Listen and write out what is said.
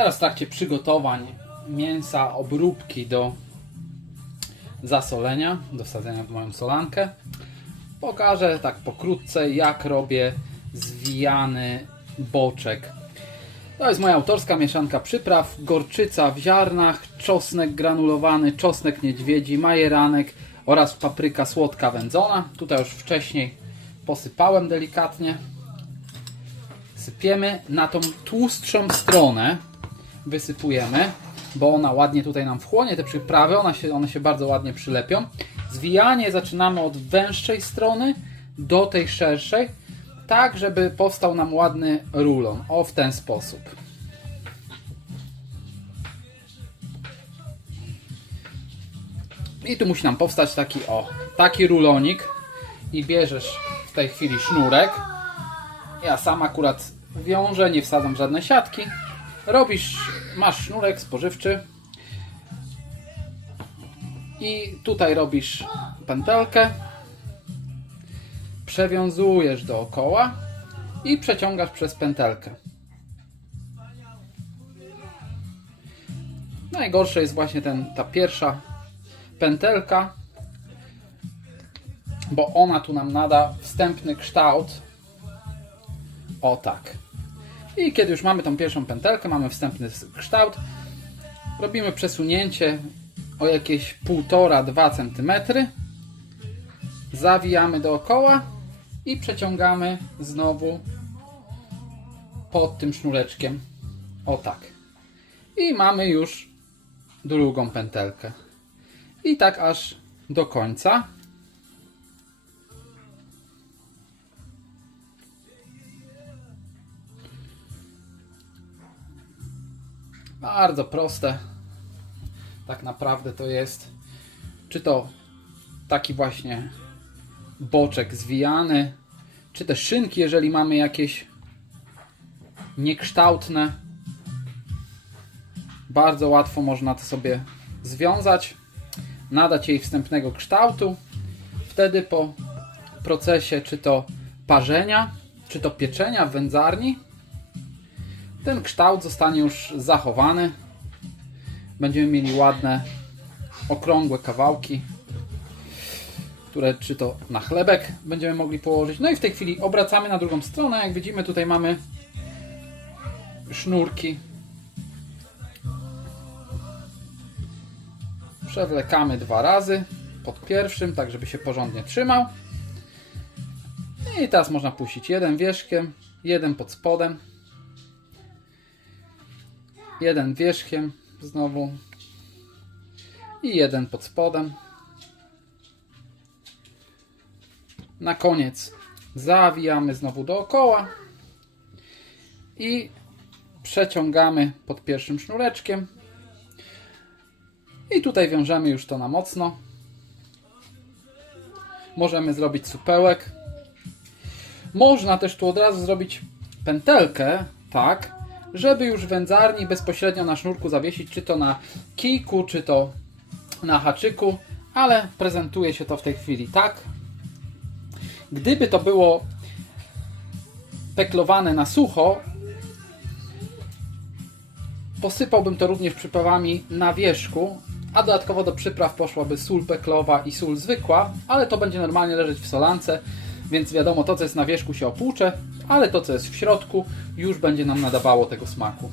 Teraz w trakcie przygotowań mięsa, obróbki do zasolenia, do wsadzenia w moją solankę, pokażę tak pokrótce, jak robię zwijany boczek. To jest moja autorska mieszanka przypraw, gorczyca w ziarnach, czosnek granulowany, czosnek niedźwiedzi, majeranek oraz papryka słodka wędzona. Tutaj już wcześniej posypałem delikatnie. Sypiemy na tą tłustszą stronę, wysypujemy, bo ona ładnie tutaj nam wchłonie te przyprawy, one się, one się bardzo ładnie przylepią. Zwijanie zaczynamy od węższej strony do tej szerszej, tak żeby powstał nam ładny rulon. O, w ten sposób. I tu musi nam powstać taki, o, taki rulonik i bierzesz w tej chwili sznurek. Ja sam akurat wiążę, nie wsadzam żadne siatki. Robisz, masz sznurek spożywczy i tutaj robisz pętelkę, przewiązujesz dookoła i przeciągasz przez pętelkę. Najgorsze jest właśnie ten, ta pierwsza pętelka, bo ona tu nam nada wstępny kształt. O tak. I kiedy już mamy tą pierwszą pętelkę, mamy wstępny kształt, robimy przesunięcie o jakieś 1,5-2 cm. Zawijamy dookoła i przeciągamy znowu pod tym sznureczkiem. O tak. I mamy już drugą pętelkę. I tak aż do końca. Bardzo proste. Tak naprawdę to jest. Czy to taki właśnie boczek zwijany, czy też szynki, jeżeli mamy jakieś niekształtne. Bardzo łatwo można to sobie związać, nadać jej wstępnego kształtu. Wtedy po procesie czy to parzenia, czy to pieczenia w wędzarni, ten kształt zostanie już zachowany. Będziemy mieli ładne, okrągłe kawałki, które czy to na chlebek będziemy mogli położyć. No i w tej chwili obracamy na drugą stronę. Jak widzimy, tutaj mamy sznurki. Przewlekamy dwa razy pod pierwszym, tak żeby się porządnie trzymał. I teraz można puścić jeden wierzchiem, jeden pod spodem. Jeden wierzchiem znowu i jeden pod spodem. Na koniec zawijamy znowu dookoła i przeciągamy pod pierwszym sznureczkiem. I tutaj wiążemy już to na mocno. Możemy zrobić supełek. Można też tu od razu zrobić pętelkę, tak, żeby już wędzarni bezpośrednio na sznurku zawiesić, czy to na kijku, czy to na haczyku, ale prezentuje się to w tej chwili tak. Gdyby to było peklowane na sucho, posypałbym to również przyprawami na wierzchu, a dodatkowo do przypraw poszłaby sól peklowa i sól zwykła, ale to będzie normalnie leżeć w solance, więc wiadomo, to co jest na wierzchu się opłucze, ale to co jest w środku już będzie nam nadawało tego smaku.